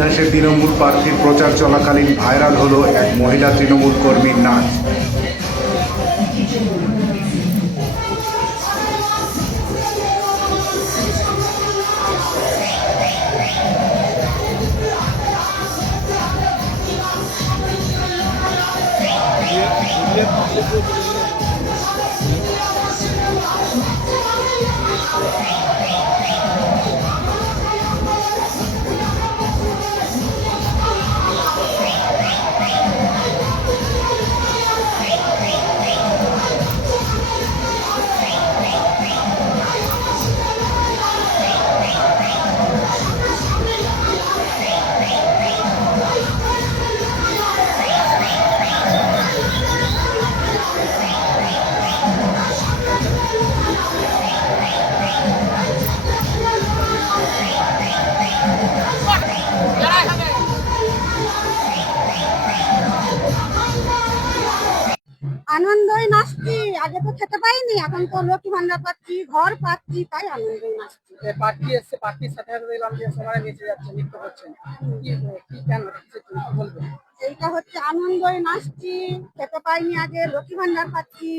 দেশে তৃণমূল প্রার্থীর প্রচার চলাকালীন ভাইরাল হলো এক মহিলা তৃণমূল কর্মীর নাচ। আনন্দই নাচছি। আগে তো খেতে পাইনি, এখন তো লক্ষ্মী ভান্ডার পাচ্ছি, ঘর পাচ্ছি, তাই আনন্দই নাচছি। পার্টি এসছে, পার্টির সাথে দেখলাম যে সবাই নেচে যাচ্ছে, নৃত্য করছেন। কি কি কেন বলবেন? এইটা হচ্ছে আনন্দই নাচছি, খেতে পাইনি, আগে লক্ষ্মী ভান্ডার পাচ্ছি।